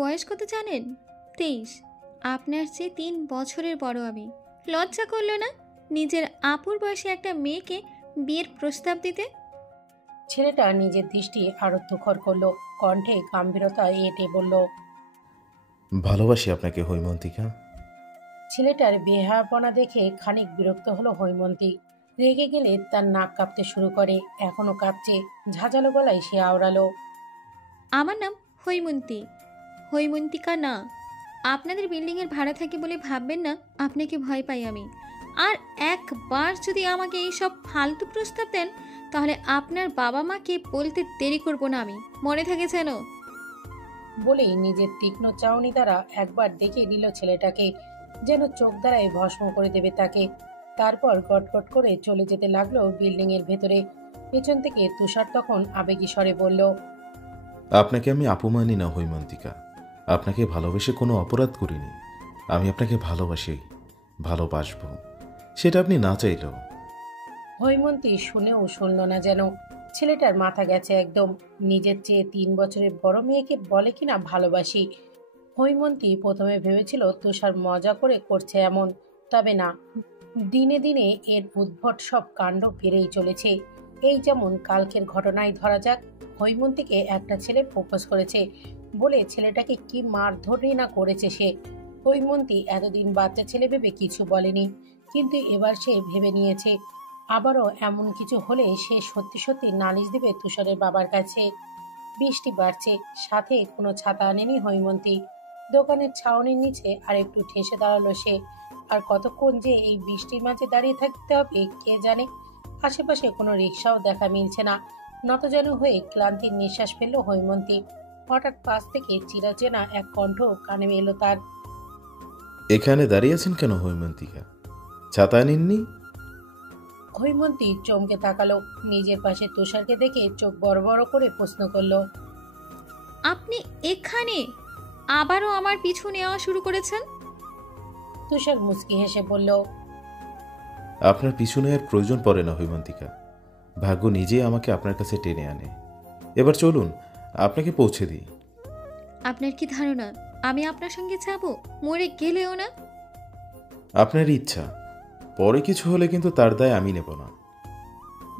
বয়স কত জানেন? 23। আপনার চেয়ে 3 বছরের বড় আমি। লজ্জা করলো না নিজের আপুর বয়সে একটা মেয়েকে বিয়ের প্রস্তাব দিতে? ছেলেটা নিজের দৃষ্টি আরো তুখর করলো, কণ্ঠে গম্ভীরতা এঁটে বলল। ভালোবাসি আপনাকে হৈমন্তিকা। ছেলেটার বেহায়াপনা দেখে খানিক বিরক্ত হলো হৈমন্তী। রেগে গেলে তার নাক কাঁপতে শুরু করে, এখনো কাঁপছে। ঝাঁঝালো গলায় সে আওড়ালো। আমার নাম হৈমন্তী, হৈমন্তিকা না। আপনাদের বিল্ডিংয়ের ভাড়া থাকি বলে ভাববেন না আপনাকে ভয় পাই আমি। আর একবার যদি আমাকে এইসব ফালতু প্রস্তাব দেন তাহলে আপনার বাবা মাকে বলতে দেরি করব না আমি, মনে থাকে যেন। বলেই নিজের তীক্ষ্ণ চাউনি দ্বারা একবার দেখে নিল ছেলেটাকে, যেন চোখ দ্বারাই ভস্ম করে দেবে তাকে। তারপর গটগট করে চলে যেতে লাগলো বিল্ডিং এর ভেতরে। পেছন থেকে তুষার তখন আবেগী স্বরে বলল। আপনাকে আমি আপু মানি না হৈমন্তিকা। আপনাকে ভালোবেসে কোনো অপরাধ করিনি। আমি আপনাকে ভালোবাসি, ভালোবাসবো, সেটা আপনি না চাইলেও। হৈমন্তী শুনেও শুনল না যেন। ছেলেটার মাথা গেছে একদম। নিজের চেয়ে 3 বছরের বড় মেয়েকে বলে কিনা ভালোবাসি। হৈমন্তী প্রথমে ভেবেছিল তুষার মজা করে করছে এমন, তবে না। দিনে দিনে এর উদ্ভট সব কাণ্ড বেড়েই চলেছে। এই যেমন কালকের ঘটনায় ধরা যাক, হৈমন্তীকে একটা ছেলে প্রপোজ করেছে বলে ছেলেটাকে কি মারধরই না করেছে সে। হৈমন্তী এতদিন বাচ্চা ছেলে ভেবে কিছু বলেনি, কিন্তু এবার সে ভেবে নিয়েছে আবারও এমন কিছু হলে সে সত্যি সত্যি নালিশ দেবে তুষারের বাবার কাছে। বৃষ্টি বাড়ছে, সাথে কোনো ছাতা আনেনি হৈমন্তী। দোকানের ছাউনির নিচে আর একটু ঠেসে দাঁড়ালো সে। আর কতক্ষণ যে এই বৃষ্টির মাঝে দাঁড়িয়ে থাকতে হবে কে জানে। আশেপাশে কোনো রিক্সাও দেখা মিলছে না। নতজানু হয়ে ক্লান্তির নিঃশ্বাস ফেলল হৈমন্তী। হঠাৎ পাশ থেকে চিরাচেনা এক কণ্ঠ কানে এলো তার। এখানে দাঁড়িয়ে আছেন কেন হৈমন্তিকা? ছাতা নিননি? হৈমন্তী চমকে তাকালো। নিজের পাশে তুষারকে দেখে চোখ বড় বড় করে প্রশ্ন করলো। আপনি এখানে আবারও আমার পিছু নেওয়া শুরু করেছেন? তুষার মুচকি হেসে বলল। আপনার পিছনে আর প্রয়োজন পড়ে না হৈমন্তিকা। ভাগ্য নিজেই আমাকে আপনার কাছে টেনে আনে। এবার চলুন, আপনাকে পৌঁছে দিই। আপনার কি ধারণা আমি আপনার সঙ্গে যাব? মরে গেলেও না? আপনার ইচ্ছা, পরে কিছু হলে কিন্তু তার দায় আমি নেব না।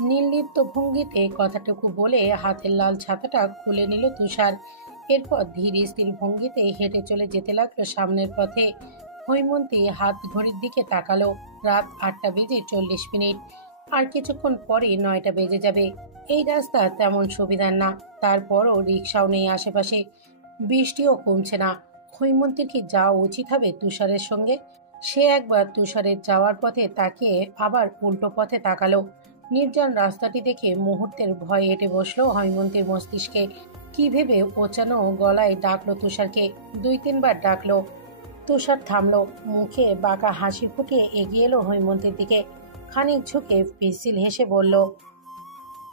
নির্লিপ্ত ভঙ্গিতে কথাটুকু বলে হাতের লাল ছাতাটা খুলে নিল তুষার। এরপর ধীর স্থির ভঙ্গিতে হেঁটে চলে যেতে লাগলো সামনের পথে। হৈমন্তী হাত ঘড়ির দিকে তাকালো। রাত 8:40। আর কিছুক্ষণ পরে 9টা বেজে যাবে। এই রাস্তা তেমন সুবিধার না, তারপরও রিক্সাও নেই আশেপাশে। বৃষ্টিও কমছে না। হৈমন্তীর কি যাওয়া উচিত হবে তুষারের সঙ্গে? সে একবার তুষারের যাওয়ার পথে তাকিয়ে আবার উল্টো পথে তাকালো। নির্জন রাস্তাটি দেখে মুহূর্তের ভয় এঁটে বসলো হৈমন্তীর মস্তিষ্কে। কি ভেবে ওচানো গলায় ডাকলো তুষারকে। 2-3 বার ডাকলো। তুষার থামলো। মুখে বাঁকা হাসি ফুটিয়ে এগিয়ে এলো হৈমন্তীর দিকে। খানিক ঝুঁকে পিচ্ছিল হেসে বলল।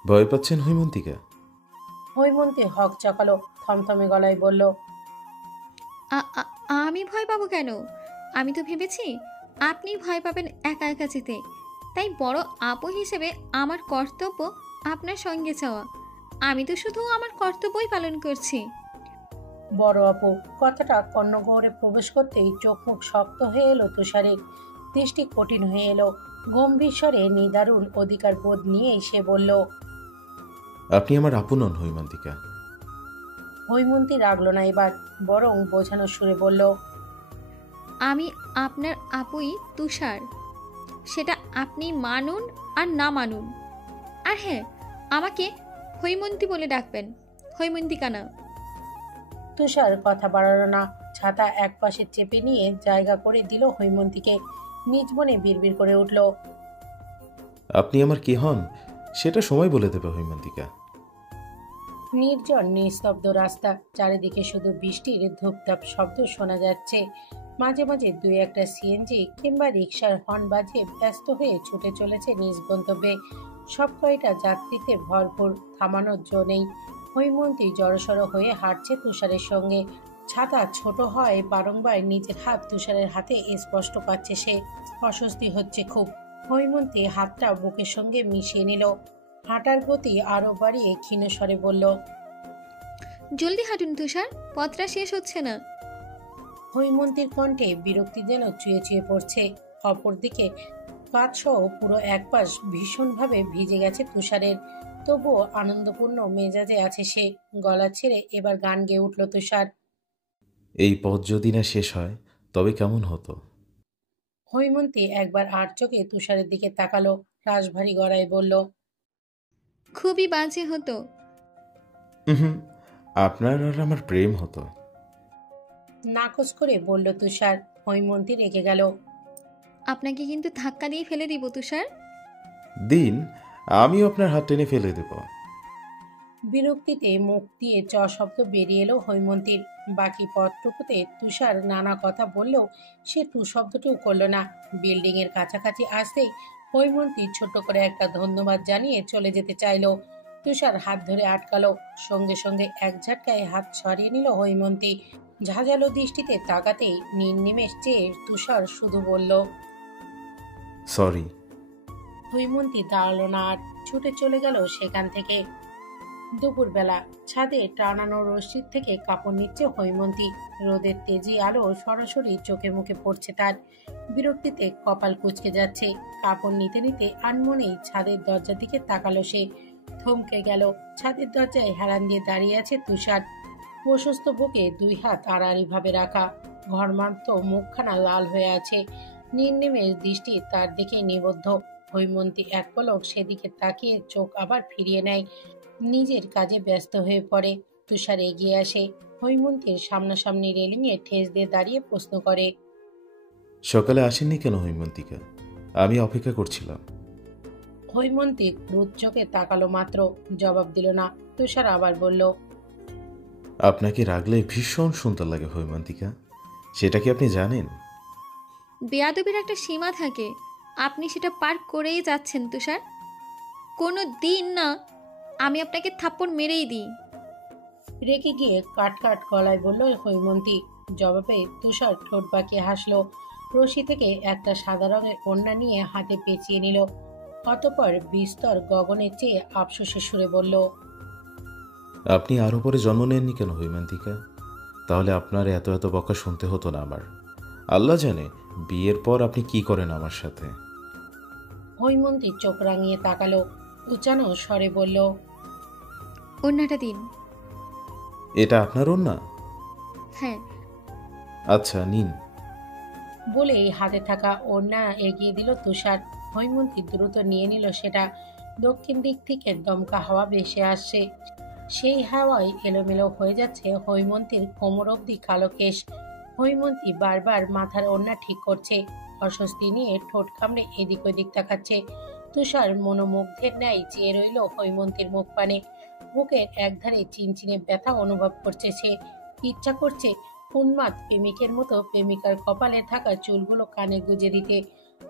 ভয় পাচ্ছেন হৈমন্তিকা? হৈমন্তী হক চকালো, থমথমে গলায় বলল। আমি ভয় পাবো কেন? আমি তো ভেবেছি আপনি ভয় পাবেন একা একা যেতে। তাই বড় আপু হিসেবে আমার কর্তব্য আপনার সঙ্গে যাওয়া। আমি তো শুধু আমার কর্তব্যই পালন করছি। বড় আপু কথাটা কর্ণগহ্বরে প্রবেশ করতেই চোখ মুখ শক্ত হয়ে এলো তুষারের। দৃষ্টি কঠিন হয়ে এলো। গম্ভীর স্বরে নিদারুণ অধিকার বোধ নিয়েই সে বলল। আপনি আমার আপু নন হৈমন্তিকা। হৈমন্তী রাগল না এবার, বরং বোঝানোর সুরে বলল। আমি আপনার আপুই তুষার, সেটা আপনি মানুন আর না মানুন। আর হ্যাঁ, আমাকে হৈমন্তী বলে ডাকবেন, হৈমন্তিকা না। তুষার কথা বাড়ালো না। ছাতা একপাশে চেপে নিয়ে জায়গা করে দিল হৈমন্তীকে। নিজ মনে বিড়বিড় করে উঠল। আপনি আমার কি হন সেটা সময় বলে দেবে হৈমন্তিকা। নির্জন নিস্তব্ধ রাস্তা, চারিদিকে শুধু বৃষ্টির ধূপধাপ শব্দ শোনা যাচ্ছে। মাঝে মাঝে 2-1টা সিএনজি কিংবা রিক্সার হর্ন বাজিয়ে ব্যস্ত হয়ে ছুটে চলেছে নিজ গন্তব্যে। সব কয়টা যাত্রীতে ভরপুর, থামানোর জো নেই। হৈমন্তী জড়সড় হয়ে হাঁটছে তুষারের সঙ্গে। ছাতা ছোট হয় বারংবার নিজের হাত তুষারের হাতে স্পষ্ট পাচ্ছে সে। অস্বস্তি হচ্ছে খুব। হৈমন্তী হাতটা বুকের সঙ্গে মিশিয়ে নিল। হাঁটার গতি আরো বাড়িয়ে ক্ষীণ স্বরে বলল। জলদি হাঁটুন তুষার, পথটা শেষ হচ্ছে না। হৈমন্তীর কণ্ঠে বিরক্তি যেন চুয়ে চুয়ে পড়ছে। অপরদিকে কাঁধসহ পুরো একপাশ ভীষণভাবে ভিজে গেছে তুষারের। তবুও আনন্দপূর্ণ মেজাজে আছে সে। গলা ছেড়ে এবার গান গেয়ে উঠল তুষার। এই পথ যদি না শেষ হয় তবে কেমন হতো? হৈমন্তী একবার আর চোখে তুষারের দিকে তাকালো, রাশভারী গলায় বলল, খুবই বাজে হতো। হুম, আপনার আর আমার প্রেম হতো। নাকচ করে বলল তুষার। হৈমন্তী রেগে গেল। আপনাকে কিন্তু ধাক্কা দিয়ে ফেলে দিব তুষার। দিন, আমিও আপনার হাত টেনে ফেলে দেব। বিরক্তিতে মুখ দিয়ে চ শব্দ বেরিয়ে এলো হৈমন্তীর। বাকি পথটুকুতে তুষার নানা কথা বললেও সে টু শব্দটিও করল না। বিল্ডিং এর কাছাকাছি আসতেই হৈমন্তী ছোট করে একটা ধন্যবাদ জানিয়ে চলে যেতে চাইলো। তুষার হাত ধরে আটকালো। সঙ্গে সঙ্গে এক ঝটকায় হাত সরিয়ে নিল হৈমন্তী। ঝাঁঝালো দৃষ্টিতে তাকাতেই নির্নিমেষ চেয়ে তুষার শুধু বলল, সরি। হৈমন্তী দাঁড়ালো না আর ছুটে চলে গেল সেখান থেকে। দুপুরবেলা ছাদে টানানো রশ্মির থেকে কাপড় নিচ্ছে হৈমন্তী। রোদের তেজি আলো সরাসরি চোখে মুখে পড়ছে তার। বিরক্তিতে কপাল কুঁচকে যাচ্ছে। কাপড় নিতে নিতে আনমনেই ছাদের দরজার দিকে তাকালো সে। থমকে গেল। ছাদের দরজায় হেলান দিয়ে দাঁড়িয়ে আছে তুষার। প্রশস্ত বুকে দুই হাত আড়াআড়ি ভাবে রাখা, ঘর্মান্ত মুখখানা লাল হয়ে আছে। নির্নিমেষ দৃষ্টি তার দিকে নিবদ্ধ। হৈমন্তী এক পলক সেদিকে তাকিয়ে চোখ আবার ফিরিয়ে নেয়। নিজের কাজে ব্যস্ত হয়ে পড়ে। তুষার এগিয়ে আসে। হৈমন্তীর সামনাসামনি রেলিংয়ে ঠেস দিয়ে দাঁড়িয়ে প্রশ্ন করে, সকালে আসেননি কেন হৈমন্তিকা? আমি অপেক্ষা করছিলাম। হৈমন্তী ক্রুদ্ধ চোখে তাকালো মাত্র, জবাব দিল না। তুষার আবার বলল, আপনাকে রাগলে ভীষণ সুন্দর লাগে হৈমন্তিকা, সেটা কি আপনি জানেন? বেয়াদবির একটা সীমা থাকে, আপনি সেটা পার করেই যাচ্ছেন তুষার। কোনো দিন না আমি আপনাকে থাপ্পড় মেরেই দিই। রেগে গিয়ে কাট কাট গলায় বলল হৈমন্তী। জবাবে তুষার ঠোঁট বাঁকিয়ে হাসলো। রশি থেকে একটা সাদা রঙের ওড়না নিয়ে হাতে পেঁচিয়ে নিল। অতঃপর বিস্তর গগনের চেয়ে আফসোসের সুরে বলল, আপনি আরও পরে জন্ম নেননি কেন হৈমন্তিকা? তাহলে আপনার এত এত বকা শুনতে হতো না আমার। আল্লাহ জানে বিয়ের পর আপনি কি করেন আমার সাথে। হৈমন্তী চোখ রাঙিয়ে তাকালো। উচ্চানো স্বরে বলল, ওড়নাটা দিন। এটা আপনার ওড়না? হ্যাঁ। আচ্ছা নিন। বলেই হাতে থাকা ওড়না এগিয়ে দিল তুষার। হৈমন্তী দ্রুত নিয়ে নিল সেটা। দক্ষিণ দিক থেকে দমকা হাওয়া ভেসে আসছে। সেই হাওয়ায় এলোমেলো হয়ে যাচ্ছে হৈমন্তীর কোমর অবধি কালো কেশ। হৈমন্তী বারবার মাথার ওড়না ঠিক করছে। অস্বস্তি নিয়ে ঠোঁট কামড়ে এদিক ওদিক তাকাচ্ছে। তুষার মনোমুগ্ধের ন্যায় চেয়ে রইল হৈমন্তীর মুখ পানে। বুকের একধারে চিনচিনে ব্যথা অনুভব করছে সে। ইচ্ছা করছে উন্মাদ প্রেমিকের মতো প্রেমিকার কপালে থাকা চুলগুলো কানে গুজে দিতে।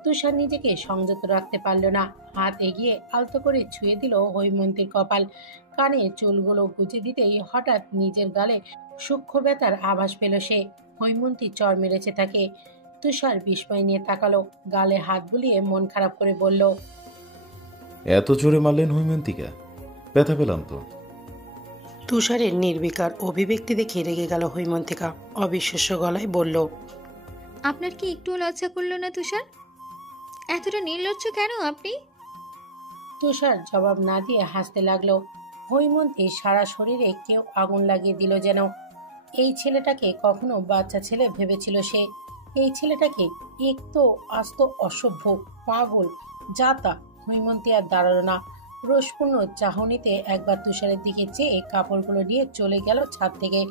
তুষার নিজেকে সংযত রাখতে পারল না। হাত এগিয়ে আলতো করে ছুঁয়ে দিল হৈমন্তীর কপাল। কানে চুলগুলো গুজে দিতেই হঠাৎ নিজের গালে সূক্ষ্ম ব্যথার আভাস পেল সে। হৈমন্তী চর মেরেছে তাকে। তুষার বিস্ময় নিয়ে তাকালো। গালে হাত বুলিয়ে মন খারাপ করে বলল, এত জোরে মারলেন হৈমন্তিকা? ব্যথা পেলাম তো। তুষারের নির্বিকার অভিব্যক্তি দেখে রেগে গেল হৈমন্তিকা। অবিশ্বাস্য গলায় বলল, আপনার কি একটুও লজ্জা করলো না তুষার? এতটা নির্লজ্জ কেন আপনি? তুষার জবাব না দিয়ে হাসতে লাগলো। হৈমন্তী সারা শরীরে কেউ আগুন লাগিয়ে দিল যেন। এই ছেলেটাকে কখনো বাচ্চা ছেলে ভেবেছিল সে। এই ছেলেটাকে একটু আস্ত অসভ্য, পাগল, জাতা। হৈমন্তী আর দাঁড়ালো না। রোষপূর্ণ চাহনিতে একবার তুষারের দিকে চেয়ে কাপড়গুলো নিয়ে চলে গেল ছাদ থেকে।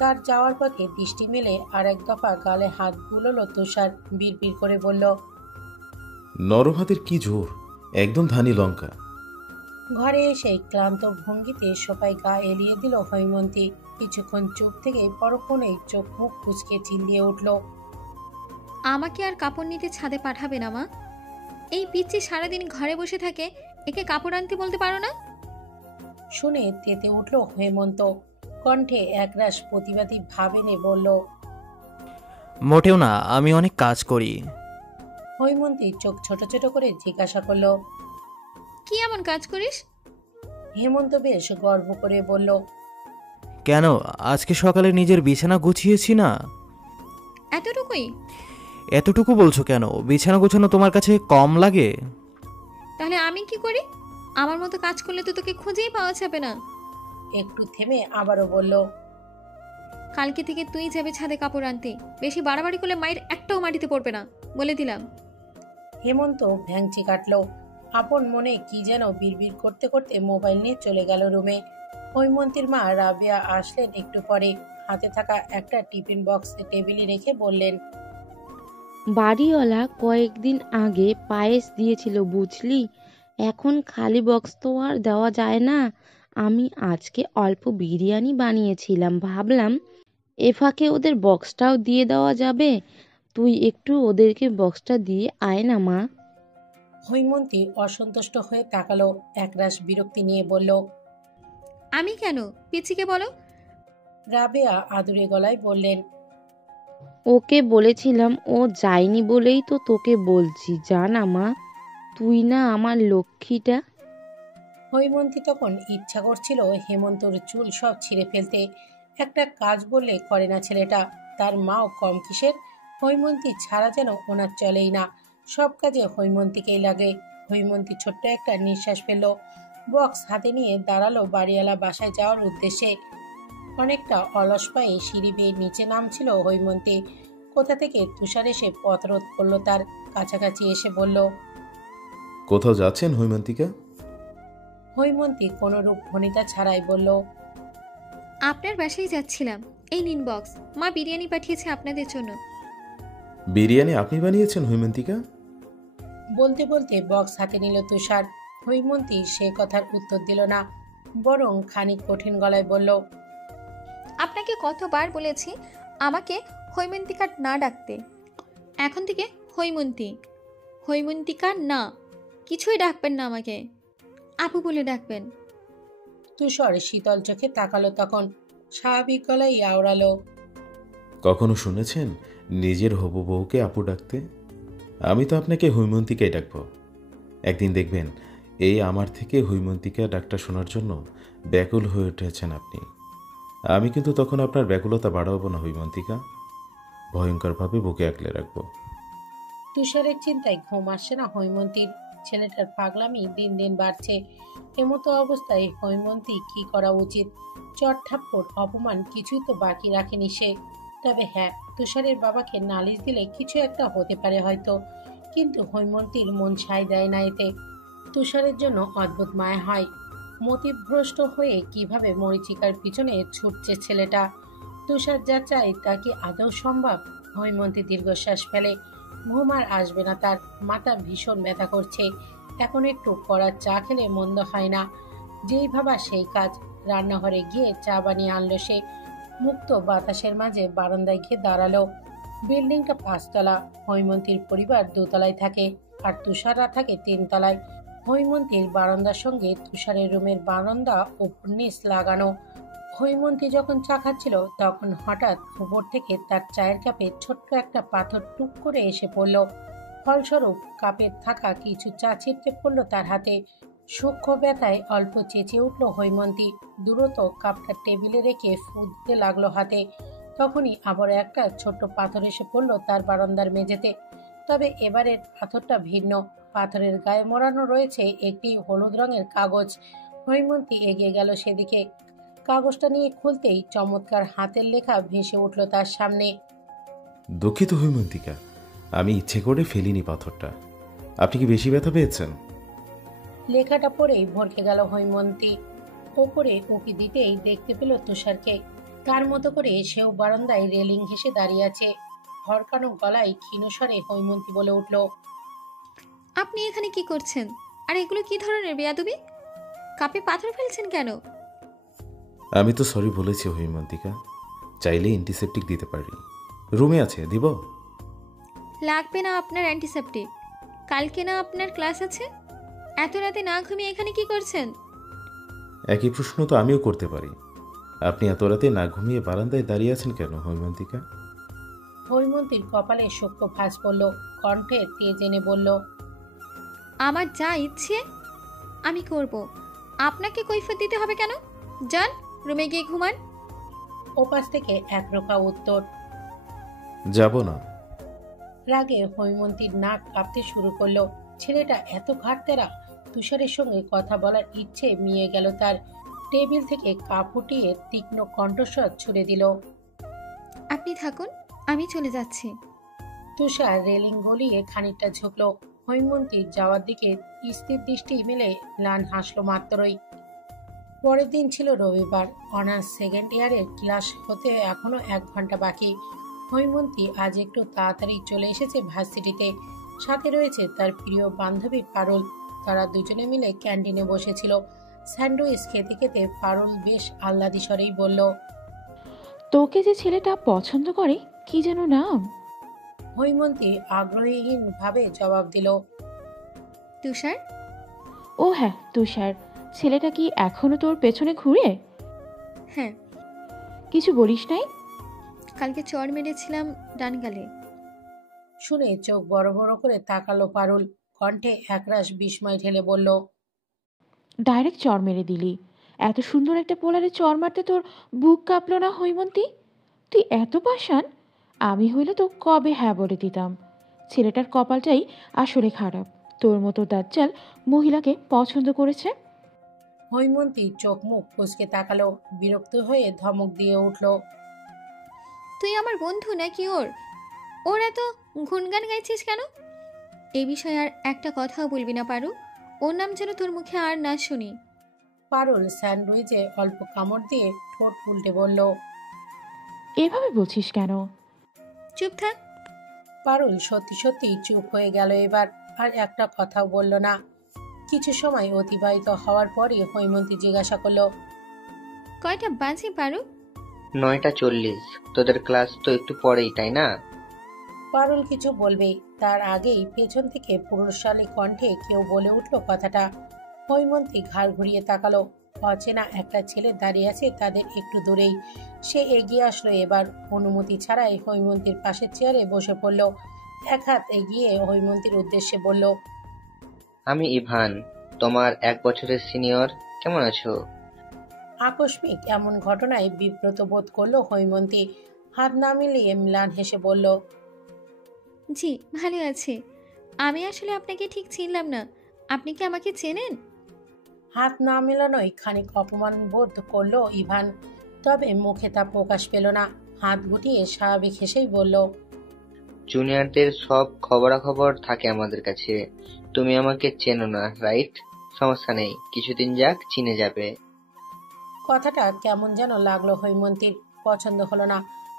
তার যাওয়ার পথে দৃষ্টি মেলে আর এক দফা গালে হাত বুলোলো তুষার। বিড়বিড় করে বলল, নরম হাতের কি জোর, একদম ধানি লঙ্কা। ঘরে এসে ক্লান্ত ভঙ্গিতে সোফায় গা এলিয়ে দিল হৈমন্তী। কিছুক্ষণ চুপ থেকে পরক্ষণেই চোখ মুখ কুচকে চিল্লিয়ে উঠল, আমাকে আর কাপড় নিতে ছাদে পাঠাবে না মা? এই পিচ্চি সারাদিন ঘরে বসে থাকে, একে কাপড় আনতে বলতে পারো না? শুনে তেতে উঠল হেমন্ত। কণ্ঠে একরাশ প্রতিবাদী ভাব এনে বলল, মোটেও না, আমি অনেক কাজ করি। হৈমন্তী চোখ ছোট ছোট করে জিজ্ঞাসা করল, কি এমন কাজ করিস? হেমন্ত বেশ গর্ব করে বলল, কেন আজকে সকালে নিজের বিছানা গুছিয়েছি না? এতটুকুই? এতটুকু বলছো কেন? বিছানা গোছানো তোমার কাছে কম লাগে? তাহলে আমি কি করি? আমার মতো কাজ করলে তো তোকে খুঁজেই পাওয়া যাবে না। একটু থেমে আবারও বলল, কালকে থেকে তুই যাবে ছাদে কাপড় আনতে। বেশি বাড়াবাড়ি করলে মায়ের একটাও মাটিতে পড়বে না, বলে দিলাম। হেমন্ত ভ্যাংচি কাটলো। আপন মনে কি যেন বিড়বিড় করতে করতে মোবাইল নিয়ে চলে গেল রুমে। হৈমন্তীর মা রাবেয়া আসলেন একটু পরে। হাতে থাকা একটা টিফিন বক্স টেবিলে রেখে বললেন, বাড়িওয়ালা কয়েকদিন আগে পায়েস দিয়েছিল বুঝলি, এখন খালি বক্স তো আর দেওয়া যায় না। আমি আজকে অল্প বিরিয়ানি বানিয়েছিলাম, ভাবলাম এ ফাঁকে ওদের বক্সটাও দিয়ে দেওয়া যাবে। তুই একটু ওদেরকে বক্সটা দিয়ে আয় না মা। হৈমন্তী অসন্তুষ্ট হয়ে তাকালো, একরাশ বিরক্তি নিয়ে বলল। আমি কেন? পিচিকে বলো। রাবেয়া আদুরে গলায় বললেন, ওকে বলেছিলাম, ও যায়নি বলেই তো তোকে বলছি, জানা মা, তুই না আমার লক্ষ্মীটা। হৈমন্তী তখন ইচ্ছা করছিল হেমন্তর চুল সব ছিঁড়ে ফেলতে। একটা কাজ বললে করে না ছেলেটা। তার মাও কম কিসের। হৈমন্তী ছাড়া যেন ওনার চলেই না। সব কাজে হৈমন্তীকেই লাগে। হৈমন্তী ছোট্ট একটা নিঃশ্বাস ফেলল। বক্স হাতে নিয়ে দাঁড়ালো বাড়িওয়ালা বাসায় যাওয়ার উদ্দেশ্যে। অনেকটা অলস পায়ে সিঁড়ি বেয়ে নিচে নামছিল হৈমন্তী। কোথা থেকে তুষার এসে পথ রোধ করলো তার। কাছাকাছি এসে বলল। কোথাও যাচ্ছেন হৈমন্তিকা? হৈমন্তী কোনরূপ ভনিতা ছাড়াই বলল, আপনার বাসায় যাচ্ছিলাম। এই নিন বক্স, মা বিরিয়ানি পাঠিয়েছে আপনাদের জন্য। বিরিয়ানি আপনি বানিয়েছেন হৈমন্তিকা? বলতে বলতে বক্স হাতে নিল তুষার। হৈমন্তী সে কথার উত্তর দিল না, বরং খানিক কঠিন গলায় বলল, আপনাকে কতবার বলেছি আমাকে হৈমন্তিকা না ডাকতে। এখন থেকে হৈমন্তী। হৈমন্তিকা না, কিছুই ডাকবেন না আমাকে, আপু বলে ডাকবেন। তুষার শীতল চোখে তাকালো তখন। স্বাভাবিক গলায় আওড়ালো, কখনো শুনেছেন নিজের হবু বউকে আপু ডাকতে? আমি তো আপনাকে হৈমন্তিকাই ডাকবো। একদিন দেখবেন এই আমার থেকে হৈমন্তিকা ডাকটা শোনার জন্য ব্যাকুল হয়ে উঠেছেন আপনি। আমি কিন্তু তখন আপনার ব্যাকুলতা বাড়াবো না হৈমন্তিকা, ভয়ঙ্করভাবে বুকে আঁকলে রাখবো। তুষারের চিন্তায় ঘুম আসছে না হৈমন্তীর। ছেলেটার পাগলামি দিন দিন বাড়ছে। এমতো অবস্থায় হৈমন্তী কি করা উচিত? চট থাপ্পড় অপমান কিছুই তো বাকি রাখেনি সে। তবে হ্যাঁ, তুষারের বাবাকে নালিশ দিলে কিছু একটা হতে পারে হয়তো। কিন্তু হৈমন্তীর মন সায় দেয় না এতে। তুষারের জন্য অদ্ভুত মায়া হয়। মতিভ্রষ্ট হয়ে কিভাবে মরীচিকার পিছনে ছুটছে ছেলেটা। তুষার যা চায় তা কি আদৌ সম্ভব? হৈমন্তী দীর্ঘশ্বাস ফেলে। ঘুম আর আসবে না তার। মাথা ভীষণ ব্যথা করছে। এখন একটু কড়া চা খেলে মন্দ হয় না। যেই ভাবা সেই কাজ। রান্নাঘরে গিয়ে চা বানিয়ে আনলো সে। মুক্ত বাতাসের মাঝে বারান্দায় গিয়ে দাঁড়ালো। বিল্ডিংটা 5 তলা। হৈমন্তীর পরিবার 2 তলায় থাকে, আর তুষাররা থাকে 3 তলায়। হৈমন্তীর বারান্দার সঙ্গে তুষারের রুমের বারান্দা ও নিচ লাগানো। হৈমন্তী যখন চা খাচ্ছিল তখন হঠাৎ উপর থেকে তার চায়ের কাপে ছোট্ট একটা পাথর টুক করে এসে পড়ল। ফলস্বরূপ কাপে থাকা কিছু চা ছিটকে পড়ল তার হাতে। সূক্ষ্ম ব্যথায় অল্প চেঁচিয়ে উঠল হৈমন্তী। দ্রুত কাপটা টেবিলে রেখে ফু দিতে লাগলো হাতে। তখনই আবার একটা ছোট্ট পাথর এসে পড়ল তার বারান্দার মেঝেতে। তবে এবারের পাথরটা ভিন্ন। পাথরের গায়ে মোড়ানো রয়েছে একটি হলুদ রঙের কাগজ। হৈমন্তী এগিয়ে গেল সেদিকে। কাগজটা নিয়ে খুলতেই চমৎকার হাতের লেখা ভেসে উঠল তার সামনে। দুঃখিত হৈমন্তিকা, আমি ইচ্ছে করে ফেলিনি পাথরটা। আপনি কি বেশি ব্যথা পেয়েছেন? লেখাটা পড়েই ভরকে গেল হৈমন্তী। ওপরে উঁকি দিতেই দেখতে পেল তুষারকে। তার মতো করে সেও বারান্দায় রেলিং ঘেঁষে দাঁড়িয়ে আছে। হরকানো গলায় ক্ষীণ স্বরে হৈমন্তী বলে উঠল, আপনি এখানে কি করছেন? আর এগুলো কি ধরনের বেয়াদবি? কাপে পাথর ফেলছেন কেন? আমি তো সরি বলেছি হৈমন্তিকা, চাইলে অ্যান্টিসেপটিক দিতে পারি, রুমে আছে, দিব? লাগবে না আপনার অ্যান্টিসেপ্টিক। কালকে না আপনার ক্লাস আছে? এত রাতে না ঘুমিয়ে এখানে কি করছেন? একই প্রশ্ন তো আমিও করতে পারি। আপনি এত রাতে না ঘুমিয়ে বারান্দায় দাঁড়িয়ে আছেন কেন হৈমন্তিকা? হৈমন্তীর কপালে সূক্ষ্ম ভাঁজ পড়ল। কণ্ঠে তেজ এনে বলল, আমার যা ইচ্ছে আমি করব। আপনাকে কৈফিয়ত দিতে হবে কেন? যান, রুমে গিয়ে ঘুমান। ওপাশ থেকে একরোখা উত্তর। যাব না। রাগে হৈমন্তীর নাক কাঁপতে শুরু করলো। ছেলেটা এত ঘাটতেরা। তুষারের সঙ্গে কথা বলার ইচ্ছে মিয়ে গেল তার। টেবিল থেকে কাপ উঠিয়ে তীক্ষ্ণ কণ্ঠস্বর ছুড়ে দিল। আপনি থাকুন, আমি চলে যাচ্ছি। তুষার রেলিং গলিয়ে খানিকটা ঝুঁকলো। হৈমন্তীর যাওয়ার দিকে স্থির দৃষ্টি মেলে ম্লান হাসলো মাত্রই। পরের দিন ছিল রবিবার। অনার্স সেকেন্ড ইয়ারের ক্লাস হতে এখনো 1 ঘন্টা বাকি। হৈমন্তী আজ একটু তাড়াতাড়ি চলে এসেছে ভার্সিটিতে। সাথে রয়েছে তার প্রিয় বান্ধবী পারুল। তারা দুজনে মিলে ক্যান্টিনে বসেছিল। স্যান্ডউইচ খেতে খেতে পারুল বেশ আহ্লাদি স্বরেই বলল, তোকে যে ছেলেটা পছন্দ করে কি যেন নাম? হৈমন্তী আগ্রহীহীন ভাবে জবাব দিল, তুষার। ও হ্যাঁ, তুষার। ছেলেটা কি এখনো তোর পেছনে ঘুরে? হ্যাঁ, কিছু বলিস নাই? কালকে চড় মেরেছিলাম ডান গালে। শুনে চোখ বড় বড় করে তাকালো পারুল। কণ্ঠে একরাশ বিস্ময় ঢেলে বলল, ডাইরেক্ট চড় মেরে দিলি? এত সুন্দর একটা পোলারে চড় মারতে তোর বুক কাঁপলো না হৈমন্তী? তুই এত পাষাণ! আমি হইলে তো কবে হ্যাঁ বলে দিতাম। ছেলেটার কপালটাই আসলে খারাপ, তোর মতো দাজ্জাল মহিলাকে পছন্দ করেছে। হৈমন্তী চোখ মুখ কুঁচকে তাকালো। বিরক্ত হয়ে ধমক দিয়ে উঠল, তুই আমার বন্ধু নাকি ওর? ওর এত গুনগান গাইছিস কেন? এই বিষয়ে আর একটা কথাও বলবি না পারু। ওর নাম যেন তোর মুখে আর না শুনি। পারুল স্যান্ডউইচে অল্প কামড় দিয়ে ঠোঁট উল্টে বলল, এভাবে বলছিস কেন? চুপ থাক। পারুল সত্যি সত্যি চুপ হয়ে গেল এবার। আর একটা কথাও বলল না। কিছু সময় অতিবাহিত হওয়ার পরই হৈমন্তী জিজ্ঞাসা করলো, কয়টা বাজে পারু? 9:40। তোদের ক্লাস তো একটু পরেই, তাই না? পারুল কিছু বলবে তার আগেই পেছন থেকে পুরুষালী কণ্ঠে কেউ বলে উঠল কথাটা। হৈমন্তী ঘাড় ঘুরিয়ে তাকালো। অচেনা একটা ছেলে দাঁড়িয়ে আছে তাদের একটু দূরেই। সে এগিয়ে আসলো এবার। অনুমতি ছাড়াই হৈমন্তীর পাশের চেয়ারে বসে পড়ল। এক হাত এগিয়ে হৈমন্তীর উদ্দেশ্যে বলল, আমি ইভান, তোমার 1 বছরের সিনিয়র। কেমন আছো? আকস্মিক এমন ঘটনায় বিব্রত বোধ করলো হৈমন্তী। হাত না মিলিয়ে ম্লান হেসে বলল, জি, ভালো আছে। আমি আসলে আপনাকে ঠিক চিনলাম না। আপনি কি আমাকে চেনেন? হাত না মেলানোই খানিক অপমান বোধ করলো ইভান। তবে মুখে তা প্রকাশ পেল না। হাত গুটিয়ে স্বাভাবিক হেসেই বলল, জুনিয়রদের সব খবরাখবর থাকে আমাদের কাছে। তুমি আমাকে চেনো না, রাইট? সমস্যা নেই, কিছুদিন যাক চিনে যাবে। কথাটা কেমন যেন লাগলো হৈমন্তীর। পছন্দ হলো না।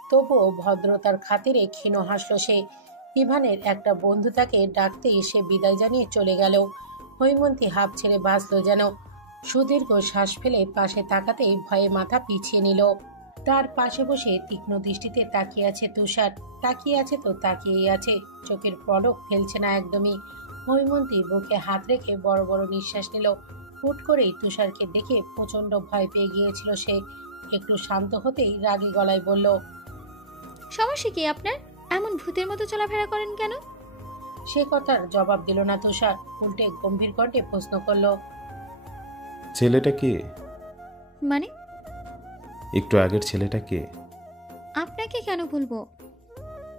তবুও ভদ্রতার খাতিরে ক্ষীণ হাসলো সে। ইভানের একটা বন্ধু তাকে ডাকতেই সে বিদায় জানিয়ে চলে গেল। হৈমন্তী হাঁপ ছেড়ে বাঁচল যেন। সুদীর্ঘ শ্বাস ফেলে পাশে তাকাতেই ভয়ে মাথা পিছিয়ে নিল। তার পাশে বসে তীক্ষ্ণ দৃষ্টিতে তাকিয়ে আছে তুষার। তাকিয়ে আছে তো তাকিয়েই আছে, চোখের পলক ফেলছে না একদমই। হৈমন্তী বুকে হাত রেখে বড় বড় নিঃশ্বাস নিল। হুট করেই তুষারকে দেখে প্রচন্ড ভয় পেয়ে গিয়েছিল সে। একটু শান্ত হতেই রাগী গলায় বলল, সমস্যা কি আপনার? এমন ভূতের মতো চলাফেরা করেন কেন? সে কথার জবাব দিল না তুষার। উল্টে গম্ভীর কণ্ঠে প্রশ্ন করল, ছেলেটা কে? মানে? একটু আগের ছেলেটা কে? আপনাকে কেন বলবো?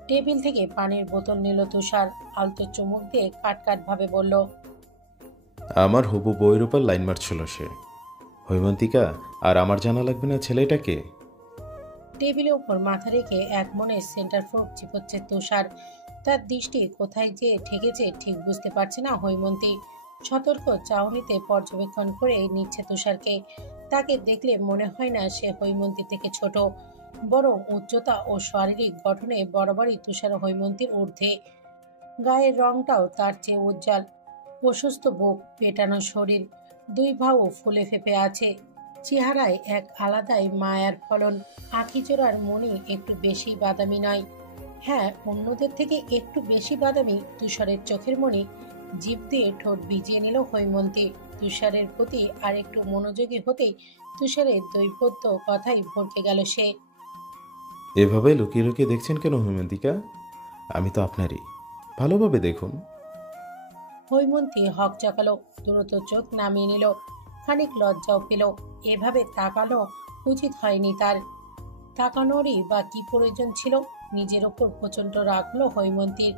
টেবিল থেকে পানির বোতল নিল তুষার। আলতো চুমুক দিয়ে কাট ভাবে বলল, আমার হবু বইয়ের উপর লাইন মারছিল সে। হৈমন্তিকা, আর আমার জানা লাগবে না ছেলেটাকে? টেবিলের উপর মাথা রেখে এক মনে সেন্টার ফোর্ক চিপচ্ছে তুষার। তার দৃষ্টি কোথায় যে ঠেকেছে ঠিক বুঝতে পারছে না হৈমন্তী। সতর্ক চাহনিতে পর্যবেক্ষণ করে নিচ্ছে তুষারকে। তাকে দেখলে মনে হয় না সে হৈমন্তী থেকে ছোট, বরং উচ্চতা ও শারীরিক গঠনে বরাবরই তুষার হৈমন্তীর ঊর্ধ্বে। গায়ের রংটাও তার চেয়ে উজ্জ্বল। অসুস্থ বুক, পেটানো শরীর, 2 বাহু ফুলে ফেপে আছে। চেহারায় এক আলাদাই মায়ার ফলন। আঁখি জোড়ার মণি একটু বেশি বাদামি নয়। হ্যাঁ, অন্যদের থেকে একটু বেশি বাদামি তুষারের চোখের মণি। জিভ দিয়ে ঠোঁট ভিজিয়ে নিল হৈমন্তী। তুষারের প্রতি আর একটু মনোযোগী হতেই তুষারের দৈবদ্ধ কথাই ভরকে গেল সে। এভাবে লুকিয়ে লুকিয়ে দেখছেন কেন হৈমন্তিকা? আমি তো আপনারই, ভালোভাবে দেখুন। হৈমন্তী হক চাকালো, দ্রুত চোখ নামিয়ে নিল। খানিক লজ্জাও পেল। এভাবে তাকানো উচিত হয়নি তার। তাকানোরই বা কি প্রয়োজন ছিল? নিজের ওপর প্রচন্ড রাগ হলো হৈমন্তীর।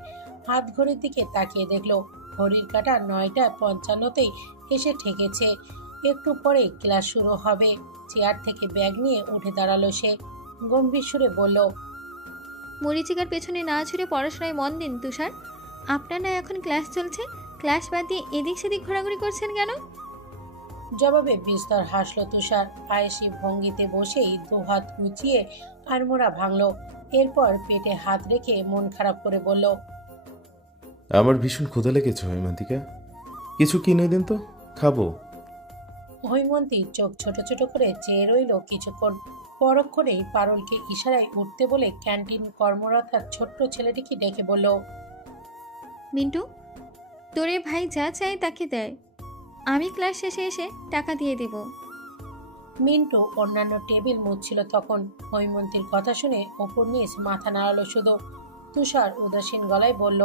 হাত ঘড়ির দিকে তাকিয়ে দেখলো ঘড়ির কাঁটা 9:55-তেই এসে ঠেকেছে। একটু পরে ক্লাস শুরু হবে। চেয়ার থেকে ব্যাগ নিয়ে উঠে দাঁড়ালো সে। গম্ভীর সুরে বলল, মরিচিকার পেছনে না ছুড়ে পড়াশোনায় মন দিন তুষার। আপনার না এখন ক্লাস চলছে, ক্লাস বাদ দিয়ে এদিক সেদিক ঘোরাঘুরি করছেন কেন? জবাবে বিস্তর হাসলো তুষার। আয়েসি ভঙ্গিতে বসেই দুহাত উঁচিয়ে আড়মোড়া ভাঙলো। এরপর পেটে হাত রেখে মন খারাপ করে বলল, আমার ভীষণ ক্ষুধা লেগেছে হৈমন্তিকা, কিছু কিনে দিন তো, খাবো। হৈমন্তী চোখ ছোট ছোট করে চেয়ে রইল কিছুক্ষণ। পরক্ষণেই পারুলকে ইশারায় উঠতে বলে ক্যান্টিন কর্মরতা ছোট্ট ছেলেটিকে ডেকে বলল, মিন্টু, তোরে ভাই যা চায় তাকে দেয়, আমি ক্লাস শেষে এসে টাকা দিয়ে দেব। মিন্টু অন্যান্য টেবিল মুছছিল তখন। হৈমন্তীর কথা শুনে ওপর নিচ মাথা নাড়ালো শুধু। তুষার উদাসীন গলায় বলল,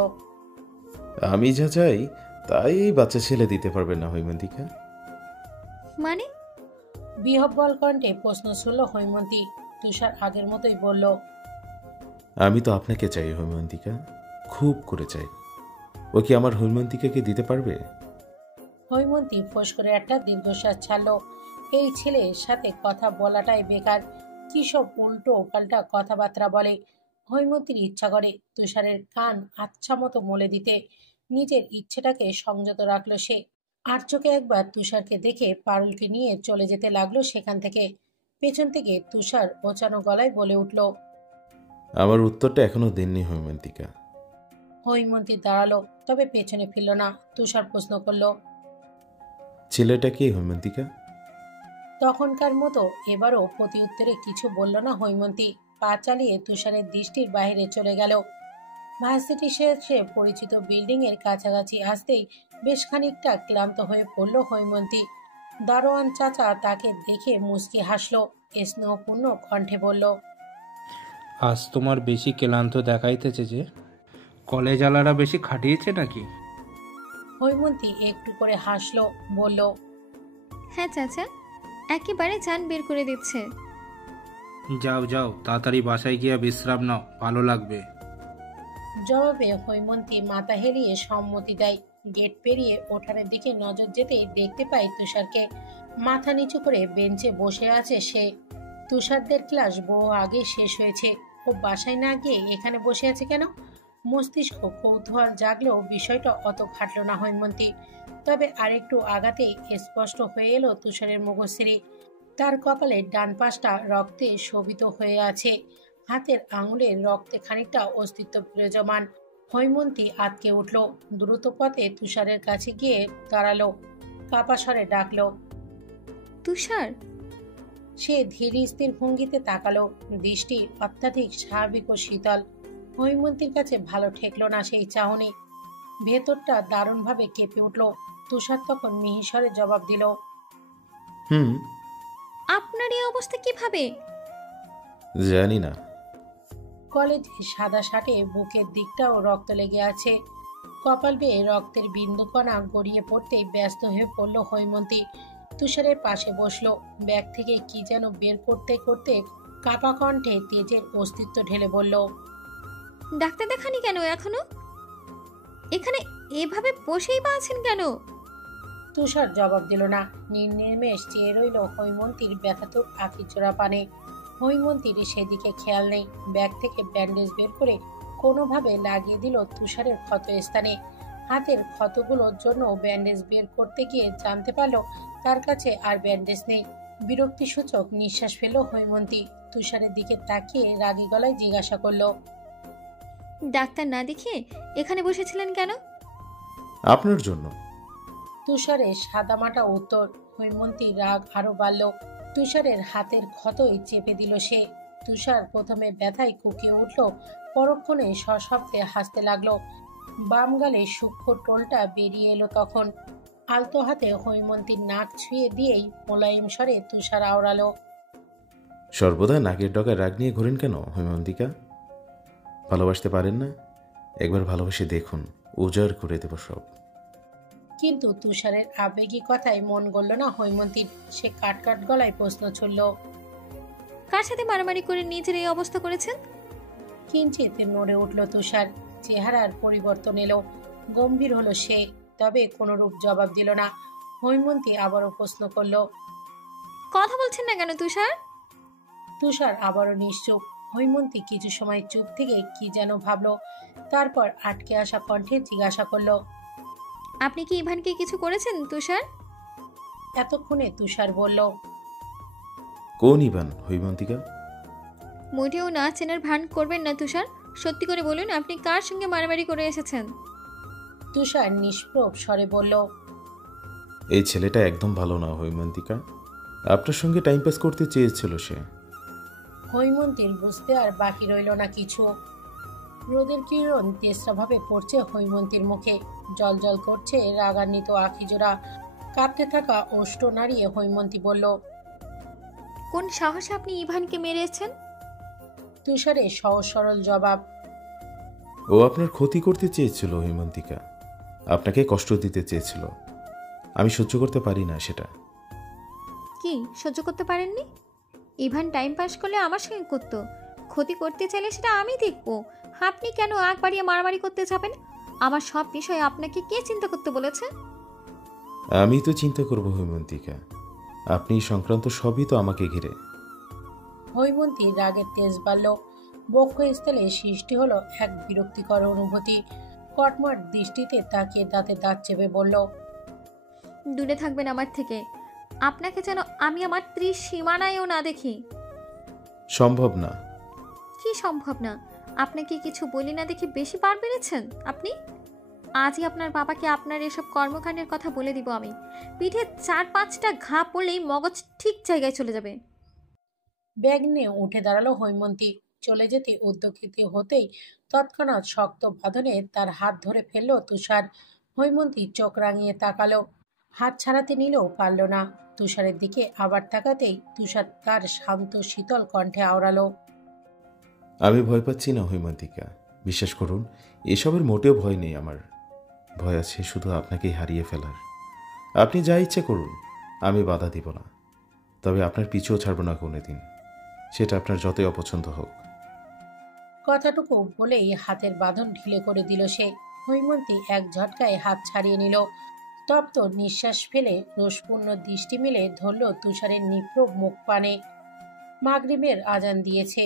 আমি যা চাই তাই এই বাচ্চা ছেলে দিতে পারবে না হৈমন্তিকা। মানে? বিহব্বল কণ্ঠে প্রশ্ন ছুড়ল হৈমন্তী। তুষার আগের মতোই বলল, আমি তো আপনাকে চাই হৈমন্তিকা, খুব করে চাই। ও কি আমার হৈমন্তিকাকে দিতে পারবে? হৈমন্তী ফোঁস করে একটা দীর্ঘশ্বাস ছাড়ল। এই ছেলের সাথে কথা বলাটাই বেকার, কি সব উল্টো পাল্টা কথাবার্তা বলে। হৈমন্তীর ইচ্ছা করে তুষারের কান আচ্ছা মতো মলে দিতে। নিজের ইচ্ছেটাকে সংযত রাখলো সে। আর চোখে একবার তুষারকে দেখে পারুলকে নিয়ে চলে যেতে লাগলো সেখান থেকে। পেছন থেকে তুষার ওচানো গলায় বলে উঠল, আমার উত্তরটা এখনো দেননি হৈমন্তিকা। হৈমন্তী দাঁড়ালো, তবে পেছনে ফিরল না। তুষার প্রশ্ন করল, ছেলেটা কি হৈমন্তিকা? তখনকার মতো এবারও প্রতি উত্তরে কিছু বলল না হৈমন্তী। পা চালিয়ে তুষারের দৃষ্টির বাইরে চলে গেল। ভার্সিটি শেষে পরিচিত বিল্ডিং এর কাছাকাছি আসতেই বেশ খানিকটা ক্লান্ত হয়ে পড়ল হৈমন্তী। দারোয়ান চাচা তাকে দেখে মুচকি হাসলো। স্নেহপূর্ণ কণ্ঠে বলল, আজ তোমার বেশি ক্লান্ত দেখাইতেছে যে, কলেজ আলারা বেশি খাটিয়েছে নাকি? হৈমন্তী একটু করে হাসলো, বলল, হ্যাঁ চাচা, একেবারে জান বের করে দিচ্ছে। যাও যাও, তাড়াতাড়ি বাসায় গিয়ে বিশ্রাম নাও, ভালো লাগবে। জবাবে হৈমন্তী মাথা হেলিয়ে সম্মতি দেয়। গেট পেরিয়ে ওঠানের দিকে নজর যেতেই দেখতে পায় তুষারকে। মাথা নিচু করে বেঞ্চে বসে আছে সে। তুষারদের ক্লাস বহু আগে শেষ হয়েছে। ও বাসায় না গিয়ে এখানে বসে আছে কেন? মস্তিষ্ক কৌতূহল জাগলেও বিষয়টা অত খাটল না হৈমন্তী। তবে আরেকটু আগাতেই স্পষ্ট হয়ে এলো তুষারের মুখশ্রী। তার কপালের ডান পাশটা রক্তে শোভিত হয়ে আছে। হাতের আঙুলের রক্তে খানিকটা অস্তিত্ব বিরাজমান। হৈমন্তী আটকে উঠল। দ্রুত পথে তুষারের কাছে গিয়ে দাঁড়ালো। কাপা স্বরে ডাকলো, তুষার। সে ধীর স্থির ভঙ্গিতে তাকালো। দৃষ্টি অত্যাধিক স্বাভাবিক ও শীতল। হৈমন্তীর কাছে ভালো ঠেকলো না সেই চাহনি। ভেতরটা দারুণভাবে কেঁপে উঠল। তুষার তখন মিহিস্বরে জবাব দিল, হুম। আপনার এই অবস্থা কিভাবে? জানি না। কলেজে সাদা শার্টে বুকের দিকটাও রক্ত লেগে আছে। কপাল বেয়ে রক্তের বিন্দুকণা গড়িয়ে পড়তেই ব্যস্ত হয়ে পড়ল হৈমন্তী। তুষারের পাশে বসলো। ব্যাগ থেকে কি যেন বের করতে করতে কাপা কণ্ঠে তেজের অস্তিত্ব ঢেলে বলল, ডাক্তার দেখানি কেন এখনো? এখানে এভাবে বসেই বা আছেন কেন? তুষার জবাব দিল না। নির্নিমেষ চেয়ে রইল হৈমন্তীর ব্যথাতুর আঁখি জোড়া পানে। হৈমন্তীর সেদিকে খেয়াল নেই। ব্যাগ থেকে ব্যান্ডেজ বের করে কোনোভাবে লাগিয়ে দিল তুষারের ক্ষত স্থানে। হাতের ক্ষতগুলোর জন্য ব্যান্ডেজ বের করতে গিয়ে জানতে পারল তার কাছে আর ব্যান্ডেজ নেই। বিরক্তিসূচক নিঃশ্বাস ফেলল হৈমন্তী। তুষারের দিকে তাকিয়ে রাগী গলায় জিজ্ঞাসা করল, ডাক্তার না দেখিয়ে এখানে বসেছিলেন কেন? আপনার জন্য। তুষারের সাদামাটা উত্তর। হৈমন্তীর রাগ আরো বাড়ল। তুষারের হাতের ক্ষতই চেপে দিল সে। তুষার প্রথমে ব্যথায় কুকিয়ে উঠল, পরক্ষণে সশব্দে হাসতে লাগলো। বাম গালে সূক্ষ্ম টোলটা বেরিয়ে এলো তখন। আলতো হাতে হৈমন্তীর নাক ছুঁয়ে দিয়েই মোলায়েম স্বরে তুষার আওড়ালো, সর্বদা নাকের ডগায় রাগ নিয়ে ঘোরেন কেন হৈমন্তিকা? ভালোবাসতে পারেন না? একবার ভালোবেসে দেখুন, উজাড় করে দেব সব। কিন্তু তুষারের আবেগী কথায় মন গড়ল না হৈমন্তীর। সে কাট গলায় প্রশ্ন ছুড়ল, কার সাথে মারামারি করে নিজের এই অবস্থা করেছেন? কিঞ্চিত নড়ে উঠল তুষার, চেহারার পরিবর্তন এলো, গম্ভীর হলো সে, তবে কোনরূপ জবাব দিল না। হৈমন্তী আবারও প্রশ্ন করল। কথা বলছেন না কেন তুষার? তুষার আবারও নিশ্চুপ। হৈমন্তী কিছু সময় চুপ থেকে কি যেন ভাবলো, তারপর আটকে আসা কণ্ঠে জিজ্ঞাসা করলো। আপনি কি ইভানকে কিছু করেছেন তুষার? এতক্ষণে তুষার বলল। কোন ইভান হৈমন্তিকা? মোটেও না চেনার ভান করবেন না তুষার, সত্যি করে বলুন আপনি কার সঙ্গে মারামারি করে এসেছেন? তুষার নিষ্প্রভ স্বরে বলল। এই ছেলেটা একদম ভালো না হৈমন্তিকা, আপনার সঙ্গে টাইম পাস করতে চেয়েছিল সে। হৈমন্তীর বুঝতে আর বাকি রইল না কিছু। রোদের কিরণ তেজরাভাবে পড়ছে হৈমন্তীর মুখে, জল জল করছে রাগান্বিত আখিজোড়া। কাঁপতে থাকা ওষ্ঠ নাড়িয়ে হৈমন্তী বলল। কোন সাহসে আপনি ইভানকে মেরেছেন? তুষারের সহজ সরল জবাব। ও আপনার ক্ষতি করতে চেয়েছিল হৈমন্তিকা, আপনাকে কষ্ট দিতে চেয়েছিল। আমি সহ্য করতে পারি না সেটা। কি সহ্য করতে পারেননি? ইভান টাইম পাস করলে আমার সঙ্গে করতো, ক্ষতি করতে চাইলে সেটা আমি দেখবো। আপনি কেন আগ বাড়িয়ে মারামারি করতে যাবেন? আমার সব বিষয়ে আপনাকে কে চিন্তা করতে বলেছে? আমি তো চিন্তা করব হৈমন্তিকা, আপনি সংক্রান্ত সবই তো আমাকে ঘিরে। হৈমন্তীর রাগের তেজ বাড়ল, বক্ষস্থলে সৃষ্টি হলো এক বিরক্তিকর অনুভূতি। কটমট দৃষ্টিতে তাকিয়ে দাঁতে দাঁত চেপে বলল। দূরে থাকবেন আমার থেকে, আপনাকে যেন আমি আমার ত্রিসীমানায়ও না দেখি। সম্ভব না। কি সম্ভব না? আপনাকে কিছু বলি না দেখে বেশি পার পেরেছেন আপনি। আজই আপনার বাবাকে আপনার এসব কর্মকাণ্ডের কথা বলে দিব আমি। পিঠে 4-5টা ঘা পড়লেই মগজ ঠিক জায়গায় চলে যাবে। ব্যাগ নিয়ে উঠে দাঁড়ালো হৈমন্তী। চলে যেতে উদ্যোগী হতেই তৎক্ষণাৎ শক্ত বাঁধনে তার হাত ধরে ফেললো তুষার। হৈমন্তী চোখ রাঙিয়ে তাকালো, হাত ছাড়াতে নিলেও পারল না। তুষারের দিকে আবার তাকাতেই তুষার তার শান্ত শীতল কণ্ঠে আওড়ালো। আমি ভয় পাচ্ছি না হৈমন্তিকা, বিশ্বাস করুন, এসবের মোটেও ভয় নেই আমার। ভয় আছে শুধু আপনাকেই হারিয়ে ফেলার। আপনি যা ইচ্ছে করুন, আমি বাধা দিব না, তবে আপনার পিছুও ছাড়ব না কোনোদিন, সেটা আপনার যতই অপছন্দ হোক। কথাটুকু বলেই হাতের বাঁধন ঢিলে করে দিল সে। হৈমন্তী এক ঝটকায় হাত ছাড়িয়ে নিল, তপ্ত নিঃশ্বাস ফেলে রোষপূর্ণ দৃষ্টি মেলে ধরল তুষারের নিপ্রভ মুখ পানে। মাগরিবের আজান দিয়েছে।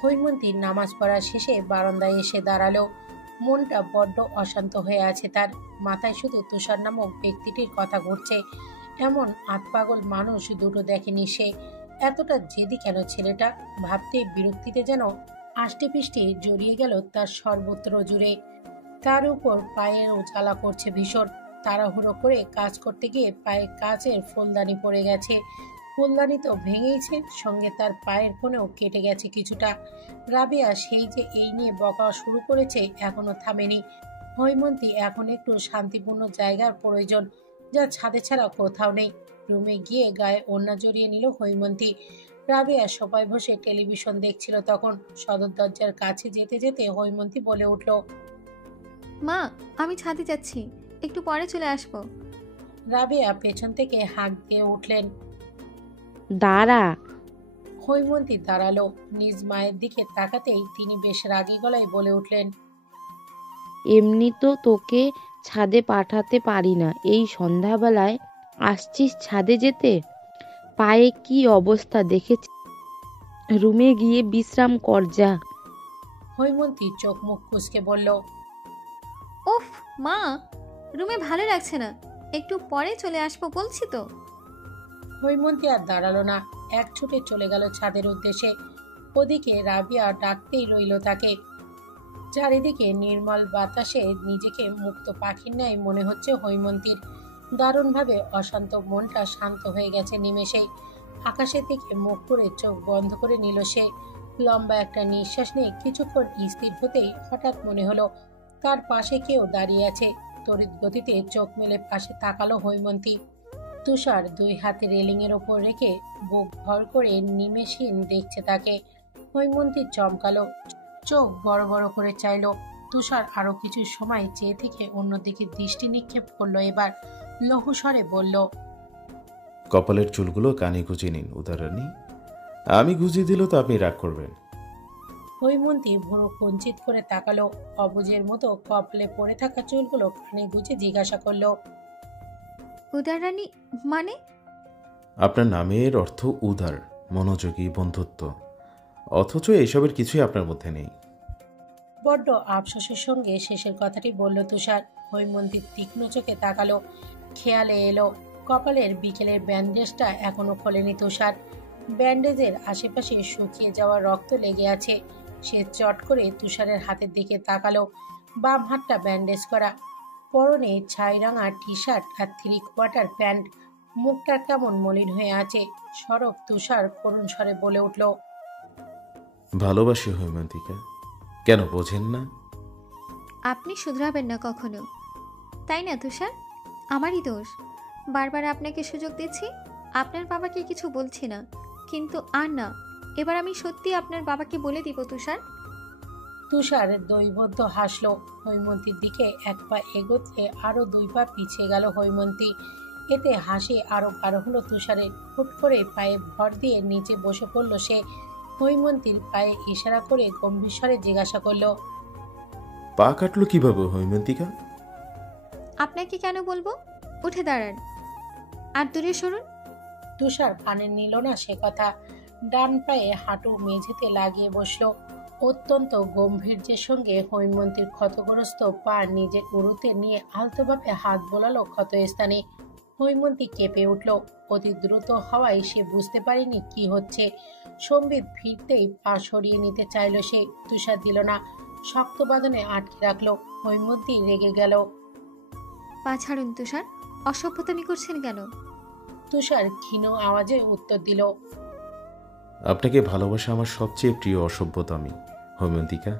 হৈমন্তীর নামাজ পড়া শেষে বারান্দায় এসে দাঁড়ালো। মনটা বড্ড অশান্ত হয়ে আছে তার। মাথায় শুধু তুষার নামক ব্যক্তিটির কথা ঘুরছে। এমন আতপাগল মানুষ দুটো দেখেনি সে। এতটা জেদি কেন ছেলেটা? ভাবতে বিরক্তিতে যেন আষ্টে পিষ্টে জড়িয়ে গেল তার সর্বত্র জুড়ে। তার উপর পায়েরও জ্বালা করছে ভীষণ। তাড়াহুড়ো করে কাজ করতে গিয়ে পায়ে কাচের ফুলদানি পড়ে গেছে। ফুলদানি তো ভেঙেইছে, সঙ্গে তার পায়ের কোণেও কেটে গেছে কিছুটা। রাবেয়া সেই যে এই নিয়ে বকা শুরু করেছে এখনো থামেনি। হৈমন্তী এখন একটু শান্তিপূর্ণ জায়গার প্রয়োজন, যা ছাদে ছাড়া কোথাও নেই। রুমে গিয়ে গায়ে ওড়না জড়িয়ে নিল হৈমন্তী। রাবেয়া সোফায় বসে টেলিভিশন দেখছিল তখন। সদর দরজার কাছে যেতে যেতে হৈমন্তী বলে উঠল। মা, আমি ছাদে যাচ্ছি, একটু পরে চলে আসবো। রাবেয়া পেছন থেকে হাঁক দিয়ে উঠলেন। দাঁড়া। হৈমন্তী দাঁড়ালো। নিজ মায়ের দিকে তাকাতেই তিনি বেশ রাগী গলায় বলে উঠলেন। এমনি তো তোকে ছাদে পাঠাতে পারি না, এই সন্ধ্যাবেলায় আসছিস ছাদে যেতে? পায়ে কি অবস্থা দেখেছিস? রুমে গিয়ে বিশ্রাম কর যা। হৈমন্তী চোখ মুখ কুঁচকে বলল। উফ মা, রুমে ভালো লাগছে না, একটু পরে চলে আসবো বলছি তো। হৈমন্তী আর দাঁড়ালো না, এক ছুটে চলে গেল ছাদের উদ্দেশ্যে। ওদিকে রাবিয়া ডাকতেই রইল তাকে। চারিদিকে নির্মল বাতাসে নিজেকে মুক্ত পাখির ন্যায় মনে হচ্ছে হৈমন্তীর। দারুণভাবে অশান্ত মনটা শান্ত হয়ে গেছে নিমেষেই। আকাশের দিকে মুখ করে চোখ বন্ধ করে নিল সে। লম্বা একটা নিঃশ্বাস নিয়ে কিছুক্ষণ স্থির হতেই হঠাৎ মনে হলো তার পাশে কেউ দাঁড়িয়ে আছে। তড়িৎ গতিতে চোখ মেলে পাশে তাকালো হৈমন্তী। তুষার দুই হাতে রেলিংয়ের ওপর রেখে বুক ভর করে নিমেষহীন দেখছে তাকে। হৈমন্তী চমকালো, চোখ বড় বড় করে চাইলো। তুষার আরো কিছু সময় চেয়ে থেকে অন্যদিকে দৃষ্টি নিক্ষেপ করলো। এবার লঘু স্বরে বলল। কপালের চুলগুলো কানে গুঁজে নিন উদারানী, আমি গুজিয়ে দিলেও তো আপনি রাগ করবেন। হৈমন্তী ভুরু কুঞ্চিত করে তাকালো। অবুজের মতো কপলে পড়ে থাকা চুলগুলো কানে গুজে জিজ্ঞাসা করলো, উদার রানী মানে? আপনার নামের অর্থ উদার, মনোযোগী, বন্ধুত্ব, অথচ এসবের কিছুই আপনার মধ্যে নেই। বড্ড আফসোসের সঙ্গে শেষের কথাটি বলল তুষার। হৈমন্তীর তীক্ষ্ণ চোখে তাকালো। খেয়ালে এলো কপালের বিকেলের ব্যান্ডেজটা এখনো খোলেনি তুষার। ব্যান্ডেজের আশেপাশে শুকিয়ে যাওয়া রক্ত লেগে আছে। সে চট করে তুষারের হাতের দিকে তাকালো। বাম হাতটা ব্যান্ডেজ করা, পরনে ছাইরাঙা টি শার্ট আর 3/4 প্যান্ট। মুখটা কেমন মলিন হয়ে আছে। সরব তুষার করুণ স্বরে বলে উঠল, ভালোবাসি হৈমন্তিকা, কেন বোঝেন না? আপনি শুধরাবেন না কখনো, তাই না তুষার? আমারই দোষ, বারবার আপনাকে সুযোগ দিচ্ছি। আপনার বাবাকে কিছু বলছি না, কিন্তু আর না, এবার আমি সত্যি আপনার বাবাকে বলে দিব তুষার। তুষার দৈবদ্ধ হাসলো। হৈমন্তীর দিকে এক পা এগোতে আরো 2 পা পিছিয়ে গেল হৈমন্তী। এতে হাসি আরো গাঢ় হলো তুষারের। হুট করে পায়ে ভর দিয়ে নিচে বসে পড়ল সে। হৈমন্তীর পায়ে ইশারা করে গম্ভীর স্বরে জিজ্ঞাসা করলো, পা কাটলো কিভাবে হৈমন্তিকা? আপনাকে কেন বলবো? উঠে দাঁড়ান আর দূরে সরুন। তুষার কানে নিল না সে কথা। ডান পায়ে হাঁটু মেঝেতে লাগিয়ে বসলো। অত্যন্ত গম্ভীর্যের সঙ্গে হৈমন্তীর ক্ষতগ্রস্ত পা নিজের উরুতে নিয়ে আলতোভাবে হাত বোলালো ক্ষতস্থানে। হৈমন্তী কেঁপে উঠল। অতি দ্রুত হওয়ায় সে বুঝতে পারেনি কি হচ্ছে। সম্বিত ফিরতেই পা সরিয়ে নিতে চাইল সে। তুষার দিল না, শক্ত বাঁধনে আটকে রাখলো। হৈমন্তী রেগে গেল। পা ছাড়ুন তুষার, অসভ্যতামি করছেন কেন? তুষার ক্ষীণ আওয়াজে উত্তর দিল, আপনাকে ভালোবাসা আমার সবচেয়ে প্রিয় অসভ্যতা আমি হৈমন্তিকা।